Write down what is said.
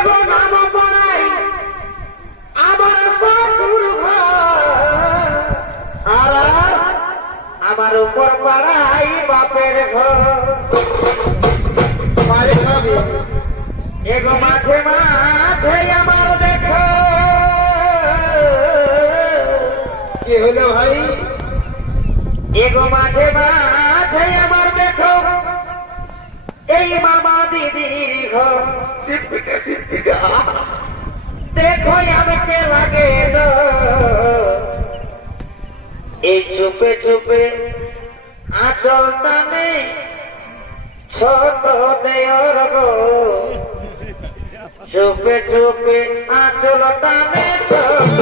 এগো নাম পড়াই আমার শ্বশুর ঘর, আর আমার উপর পাড়াই বাপের ঘর। এগো মাঝে মাঝে আমার দেখো, কি হলো ভাই? এগো মাঝে মাঝে আমার দেখো এই মামা দিদির ঘর। দেখো আমাকে লাগে না, এই চুপে চুপে আঁচল টানে ছোট দেওর গো, চুপে চুপে আঁচল টানে ছোট